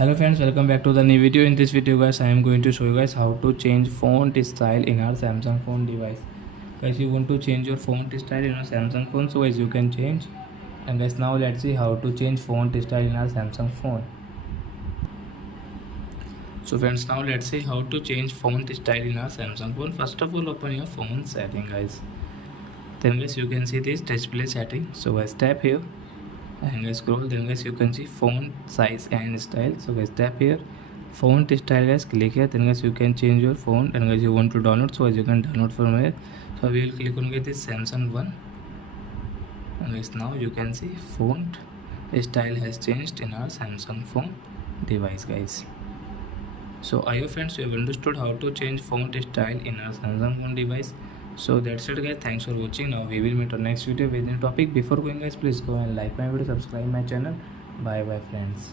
Hello friends, welcome back to the new video. In this video guys, I am going to show you guys how to change font style in our Samsung phone device. Guys, you want to change your font style in our Samsung phone, so guys you can change. And guys, now let's see how to change font style in our Samsung phone. So friends, now let's see how to change font style in our Samsung phone. First of all, open your phone setting guys. Then guys, you can see this display setting. So guys, tap here and guys scroll. Then guys, you can see font size and style. So guys, tap here, font style guys, click here. Then guys, you can change your font, and guys you want to download, so guys you can download from here. So we will click on this Samsung one, and guys now you can see font style has changed in our Samsung phone device guys. So I hope friends you have understood how to change font style in our Samsung phone device. So that's it guys, thanks for watching. Now we will meet on next video with a new topic. Before going guys, please go and like my video, subscribe my channel. Bye bye friends.